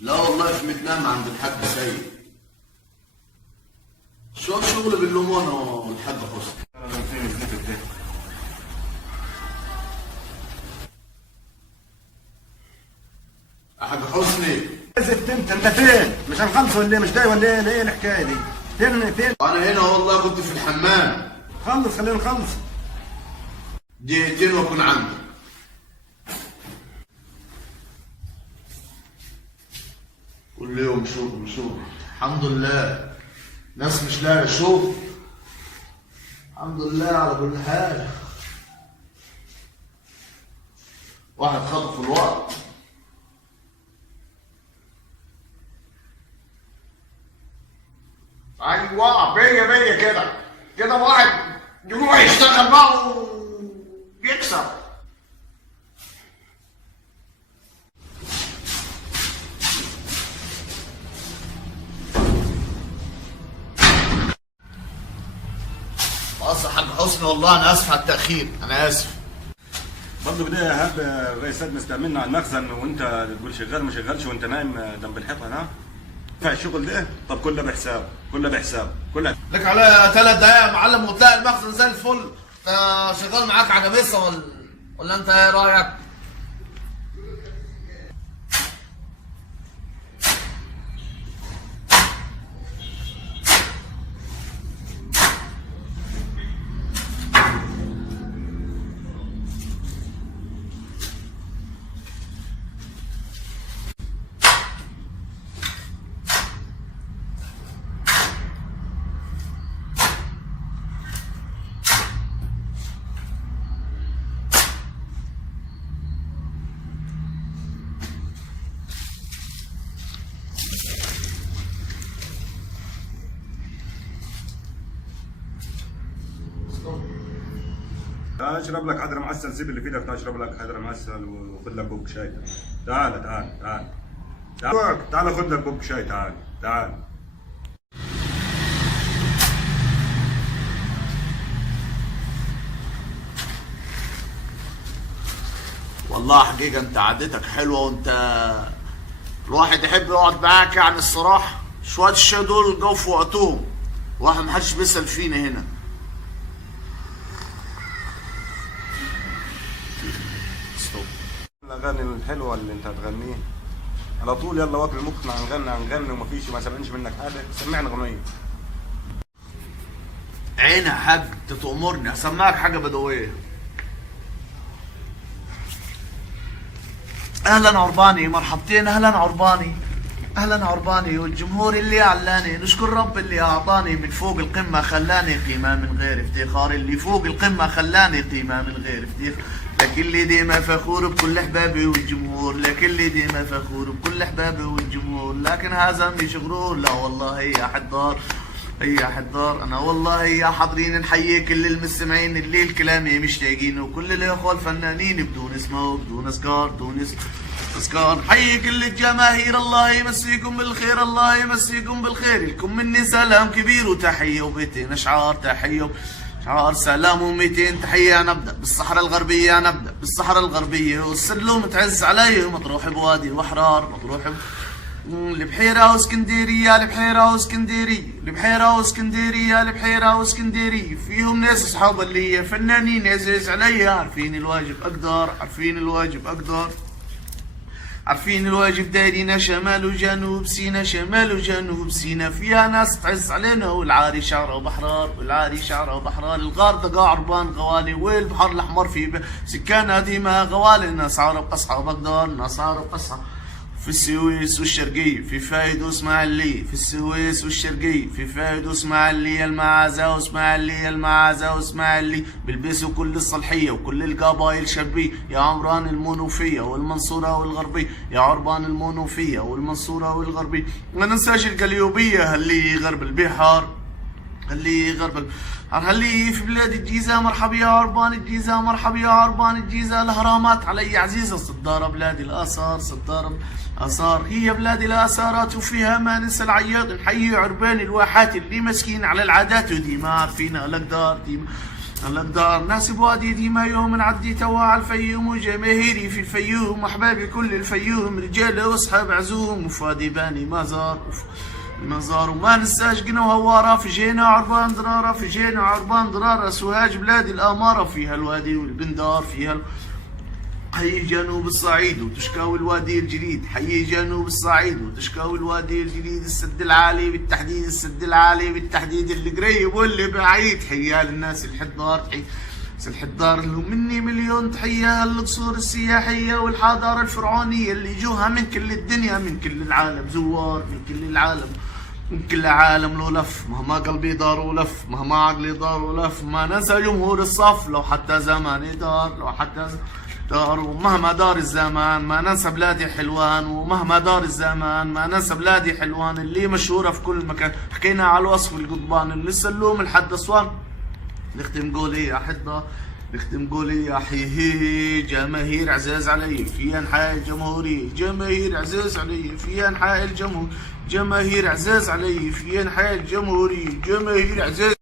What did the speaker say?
لا والله في متنام عند الحاج سيد. شو شغل بالليمون والحاج حسني. حاج حسني زدت انت فين؟ مش هنخلص ولا ايه؟ مش جاي ولا ايه؟ ايه الحكايه دي؟ فين؟ انا هنا والله كنت في الحمام. خلينا نخلص. دقيقتين واكون عندك. كل يوم شوف الحمد لله. ناس مش لاقي شوف. الحمد لله على كل حال. واحد خطف الوقت. ايوه بيا كده واحد يروح يشتغل بقى ويكسب. بص يا حاج حسني والله انا اسف على التاخير، انا اسف. برضه كده يا هاب الرئيس سيد مستأمنا على المخزن وانت تقول شغال ما شغالش وانت نايم جنب الحيطه هنا. ينفع الشغل ده؟ طب كله بحساب كله لك على 3 دقايق يا معلم وتلاقي المخزن زي الفل. انت شغال معاك عجبسه ولا انت ايه رايك؟ تعال اشرب لك حضره معسل. سيب اللي في ايدك، تعال اشرب لك حضره معسل وخذ لك كوب شاي. تعال خذ لك كوب شاي. تعال. والله حقيقة انت عادتك حلوة، وانت الواحد يحب يقعد معاك يعني الصراحة. شوية الشاي دول جو في وقتهم، واحد محدش بيسأل فينا هنا. الاغاني الحلوه اللي انت هتغنيه على طول، يلا واكل مخنا هنغني ومفيش ما سمعناش منك حاجه. سمعنا اغنيه. عيني يا حاج تأمرني اسمعك حاجة بدوية. اهلا عرباني، مرحبتين، اهلا عرباني والجمهور اللي علاني. نشكر رب اللي اعطاني من فوق القمه، خلاني قيمه من غير افتخار. اللي فوق القمه خلاني قيمه من غير افتخار. لكن اللي ديما فخور بكل احبابي والجمهور، لكن هذا مش غرور. لا والله يا حضار انا والله يا حاضرين. نحيي كل المستمعين اللي الكلامي مشتاقين، وكل الاخوه الفنانين بدون اسمه وبدون اسكار. نحيي كل الجماهير، الله يمسيكم بالخير. لكم مني سلام كبير وتحيه وبيتين اشعار. سلام و200 تحيه. نبدا بالصحراء الغربيه والسلوم تعز علي. مطروح بوادي الوحرار، البحيرة واسكندرية فيهم ناس اصحاب اللي فنانين عزيز عليا. عارفين الواجب دايرين شمال وجنوب سينا فيها ناس تعز علينا. والعاري شعره وبحرار الغار دقا عربان غوالي، والبحر الاحمر في سكان ديما غوالي. ناس عرب اصحاب اقدار في السويس والشرقية في فايد واسماعيلية. المعازة واسماعيلية بيلبسوا كل الصلحية وكل القبائل شربية. يا عمران المنوفية والمنصورة والغربية، ما ننساش القليوبية اللي غرب البحار. هلي في بلاد الجيزة. مرحبا يا عربان الجيزة. الأهرامات علي عزيزة. صدارة بلاد الآثار هي بلاد الآثارات، وفيها ما ننسى العياط. نحيي عربان الواحات اللي مسكين على العادات وديما عارفين الأقدار. الأقدار ناس بوادي ديما يوم نعدي توا على الفيوم وجماهيري في الفيوم وأحبابي كل الفيوم رجال وأصحاب عزوم وفادي باني مزار وما ننساش قنا وهوارة في جينا عربان درارة في جينا عربان درارة سوهاج بلادي الأمارة فيها الوادي والبندار فيها حي جنوب الصعيد وتشكاوي الوادي الجديد حي جنوب الصعيد وتشكاوي الوادي الجديد السد العالي بالتحديد السد العالي بالتحديد اللي قريب واللي بعيد حيا للناس الحضار تحية الحضار لهم مني مليون تحية القصور السياحية والحضارة الفرعونية اللي جوها من كل الدنيا من كل العالم زوار من كل العالم من كل عالم له لف مهما قلبي دار ولف مهما عقلي دار ولف ما ننسى جمهور الصف لو حتى زماني دار لو حتى دار ومهما دار الزمان ما ننسى بلادي حلوان ومهما دار الزمان ما ننسى بلادي حلوان اللي مشهورة في كل مكان حكينا على الوصف القضبان من السلوم لحد أسوان نختم قولي يا حضة نختم قولي يا حي جماهير عزاز علي في أنحاء الجمهورية جماهير عزاز علي في أنحاء الجمهور جماهير عزاز علي في أنحاء الجمهورية جماهير عزاز